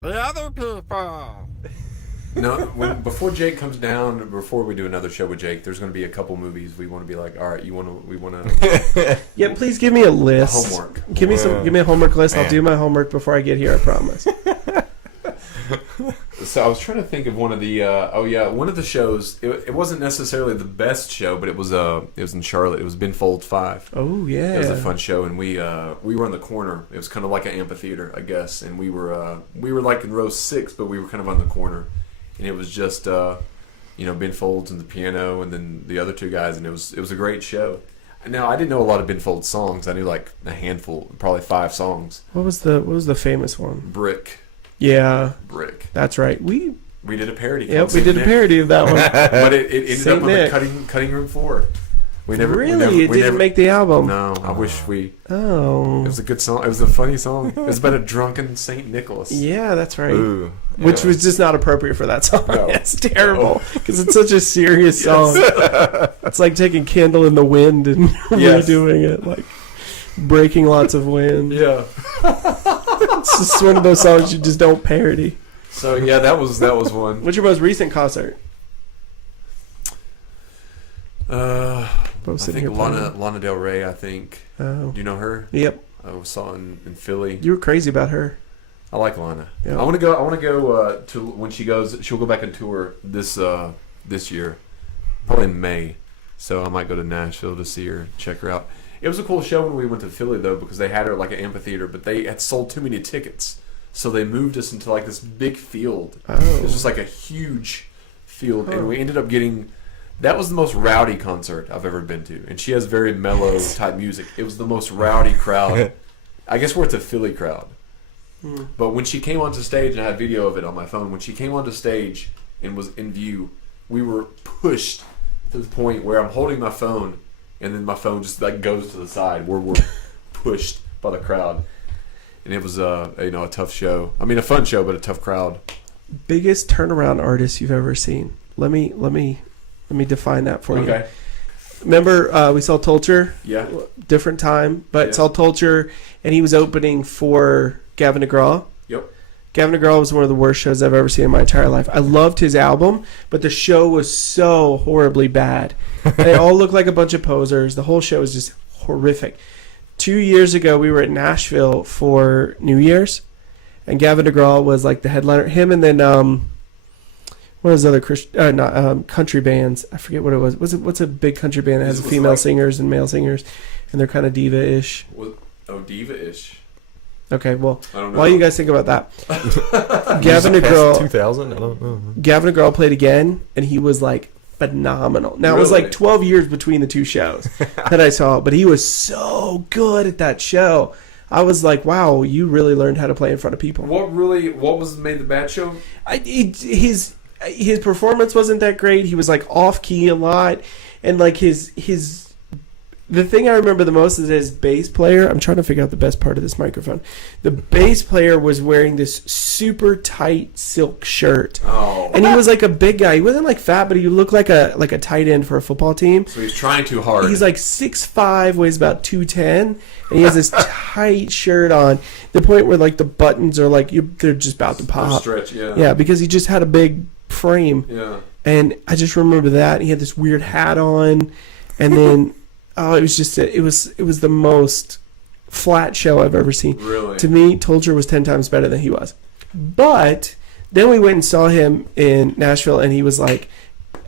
The other people. No, before Jake comes down, before we do another show with Jake, there's going to be a couple movies we want to be like, all right, we want to Yeah, please give me a list. homework. Give me a homework list. Man. I'll do my homework before I get here. I promise. So I was trying to think of one of the one of the shows. It wasn't necessarily the best show, but it was in Charlotte. It was Ben Folds 5. Oh yeah, It was a fun show, and we were in the corner. It was kind of like an amphitheater, I guess, and we were like in row 6, but we were kind of on the corner, and it was just Ben Folds and the piano, and then the other two guys, and it was a great show. Now I didn't know a lot of Ben Folds songs. I knew like a handful, probably 5 songs. What was the famous one? Brick, That's right. We did a parody. Yep, called we Saint did a Nick. parody of that one. But it ended Saint up on Nick. the cutting room floor. It didn't make the album. No, I wish we. Oh, It was a good song. It was a funny song. It was about a drunken Saint Nicholas. yeah, that's right. Ooh. Which Yeah. was just not appropriate for that song. No. It's terrible because it's such a serious song. It's like taking "Candle in the Wind" and Yes. redoing it, like breaking lots of wind. Yeah. It's just one of those songs you just don't parody. So yeah, that was one. What's your most recent concert? I Both sitting think here playing. Lana Del Rey. I think. Oh, Do you know her? yep. I saw in Philly. You were crazy about her. I like Lana. Yeah. I want to go to when she goes. She'll go back on tour this year, probably in May. So I might go to Nashville to see her, check her out. It was a cool show when we went to Philly though, because they had her at like an amphitheater, but they had sold too many tickets, so they moved us into like this big field. It Oh, was just like a huge field, Huh. and we ended up getting. That was the most rowdy concert I've ever been to, and she has very mellow type music. It was the most rowdy crowd. I guess it's a Philly crowd. Hmm. But when she came onto stage, and I have video of it on my phone, when she came onto stage and was in view, we were pushed to the point where I'm holding my phone, and then my phone just like goes to the side where we're pushed by the crowd. And it was a tough show. I mean, a fun show, but a tough crowd. biggest turnaround artist you've ever seen. Let me define that for you. Okay. Remember, we saw Tolcher, Yeah. different time, but Yeah. saw Tolcher, and he was opening for Gavin DeGraw. Yep. Gavin DeGraw was one of the worst shows I've ever seen in my entire life. I loved his album, but the show was so horribly bad. And they all looked like a bunch of posers. The whole show was just horrific. 2 years ago, we were at Nashville for New Year's, and Gavin DeGraw was like the headliner. Him and then what was the other country bands? I forget what it was. What's a big country band that has Is it female like- singers and male singers, and they're kind of diva-ish? Diva-ish. Okay, well, I don't know. while you guys think about that, Gavin DeGraw. 2000? I don't know. Gavin DeGraw played again, and he was like phenomenal. Now it was Really? like 12 years between the two shows that I saw, but he was so good at that show. I was like, wow, you really learned how to play in front of people. What was made the bad show? His performance wasn't that great. He was like off key a lot, and like the thing I remember the most is his bass player. I'm trying to figure out the best part of this microphone. The bass player was wearing this super tight silk shirt. Oh. And he was like a big guy. He wasn't like fat, but he looked like a tight end for a football team. So he's trying too hard. He's like 6'5", weighs about 210, and he has this tight shirt on. The point where like the buttons are like they're just about to pop. Stretch, yeah. Yeah, because he just had a big frame. Yeah. And I just remember that. He had this weird hat on, and then it was just it was the most flat show I've ever seen. Really? To me, Tolcher was 10 times better than he was. But then we went and saw him in Nashville, and he was like,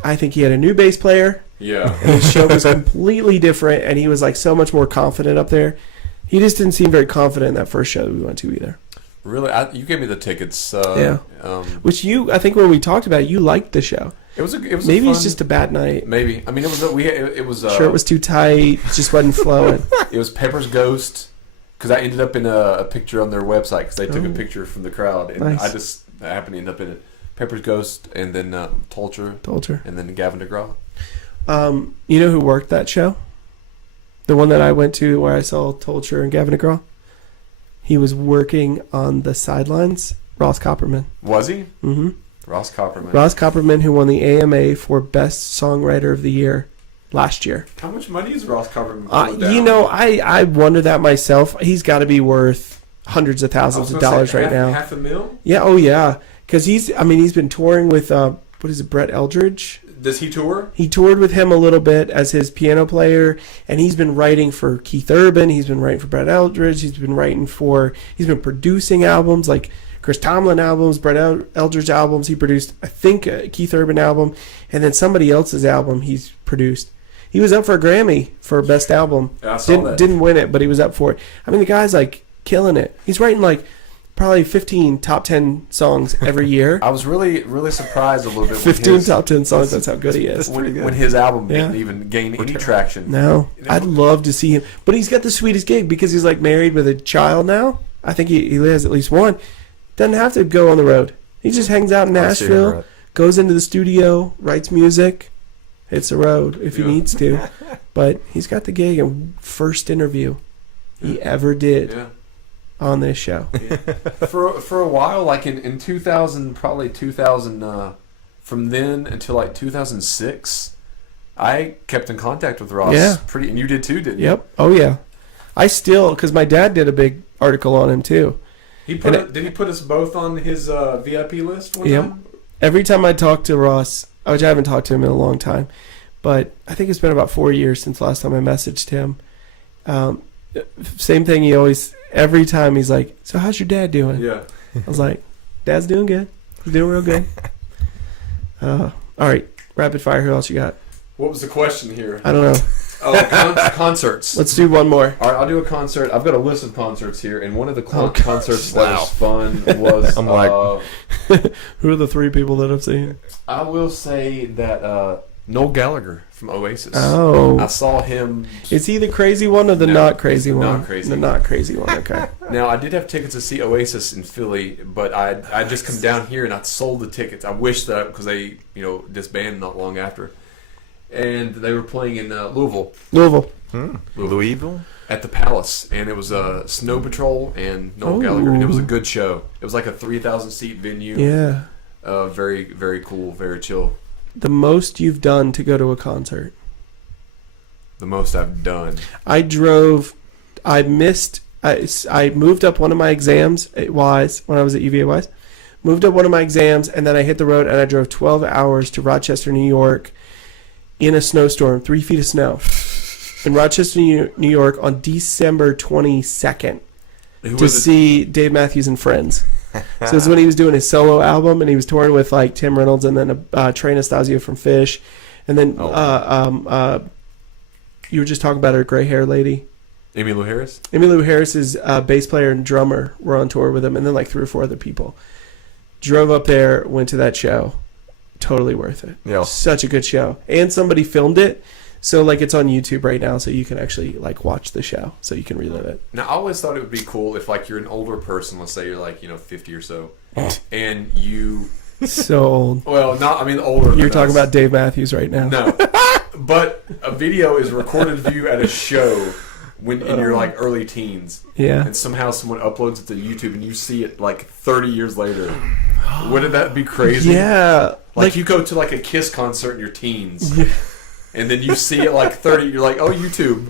I think he had a new bass player, Yeah. and his show was completely different, and he was like so much more confident up there. He just didn't seem very confident in that first show that we went to either. Really? You gave me the tickets. Yeah. Um, Which I think when we talked about it, you liked the show. it was Maybe a it's fun, just a bad night. maybe. I mean, it was Shirt was too tight, just wasn't flowing. it was Pepper's Ghost, because I ended up in a picture on their website because they took a Oh. picture from the crowd, and Nice. I happened to end up in it. Pepper's Ghost, and then Tolcher, Tolcher. and then Gavin DeGraw. You know who worked that show? The one that I went to where I saw Tolcher and Gavin DeGraw? He was working on the sidelines. Ross Copperman. Was he? Mm-hmm. Ross Copperman. Ross Copperman, who won the AMA for Best Songwriter of the Year last year. How much money is Ross Copperman? pulling down? I wonder that myself. He's got to be worth hundreds of I was thousands of gonna dollars say right now. half a mil. Yeah, oh yeah, because he's been touring with what is it, Brett Eldridge? Does he tour? He toured with him a little bit as his piano player, and he's been writing for Keith Urban. He's been writing for Brett Eldridge. He's been producing albums like Chris Tomlin albums, Brett Eldridge albums. He produced, I think, a Keith Urban album, and then somebody else's album he's produced. He was up for a Grammy for Best Album. Yeah, I saw that. Didn't win it, but he was up for it. I mean, the guy's like killing it. He's writing like probably 15 top 10 songs every year. I was really, really surprised a little bit. 15 top 10 songs. That's how good he is. When his album Yeah. didn't even gain any traction. No, I'd love to see him, but he's got the sweetest gig because he's like married with a child now. I think he has at least one. Doesn't have to go on the road. He just hangs out in I see him, Nashville, right. goes into the studio, writes music, hits the road if he Yeah. needs to. But he's got the gig and first interview he ever did Yeah. on this show. For a while, like in 2000, probably 2000, from then until like 2006, I kept in contact with Ross. Yeah. And you did too, didn't you? Yep. Oh yeah. I still, because my dad did a big article on him too. Did he put us both on his VIP list one Yep. time? Every time I talk to Ross, which I haven't talked to him in a long time, but I think it's been about 4 years since last time I messaged him. Same thing. Every time he's like, "So how's your dad doing?" Yeah. I was like, "Dad's doing good. He's doing real good." All right, rapid fire. Who else you got? What was the question here? I don't know. Oh, concerts. Let's do one more. All right, I'll do a concert. I've got a list of concerts here, and one of the Oh, concerts that Wow. was fun was. I'm like- Who are the 3 people that I've seen? I will say that Noel Gallagher from Oasis. I Oh, saw him. is he the crazy one or the No, not crazy the one? not crazy The one. not crazy one. Okay. Now I did have tickets to see Oasis in Philly, but I just come down here and I sold the tickets. I wish that because they disbanded not long after, and they were playing in Louisville Louisville. Louisville? at the Palace, and it was Snow Patrol and Noel Gallagher, and it was a good show. It was like a 3,000 seat venue. Yeah. Very very cool, very chill. The most you've done to go to a concert? The most I've done. I moved up one of my exams at Wise when I was at UVA Wise. Moved up one of my exams, and then I hit the road and I drove 12 hours to Rochester, New York in a snowstorm, 3 feet of snow. In Rochester, New York on December 22nd Who to was it? see Dave Matthews and Friends. So it's when he was doing his solo album, and he was touring with like Tim Reynolds and then Trey Anastasio from Fish. And then you were just talking about her gray hair lady. Amy Lou Harris? Emmylou Harris's bass player and drummer were on tour with him, and then like 3 or 4 other people. Drove up there, went to that show. Totally worth it. Yeah. Such a good show. And somebody filmed it, so like it's on YouTube right now, so you can actually like watch the show, so you can relive it. Now, I always thought it would be cool if, like, you're an older person, let's say you're, like, 50 or so, and you... So old. Well, not, I mean, older You're than talking us. about Dave Matthews right now. No. But a video is recorded of you at a show when in your, like, early teens, Yeah. and somehow someone uploads it to YouTube, and you see it, like, 30 years later. Wouldn't that be crazy? Yeah. Like, you go to, like, a Kiss concert in your teens, and then you see it, like, 30, you're like, oh, YouTube.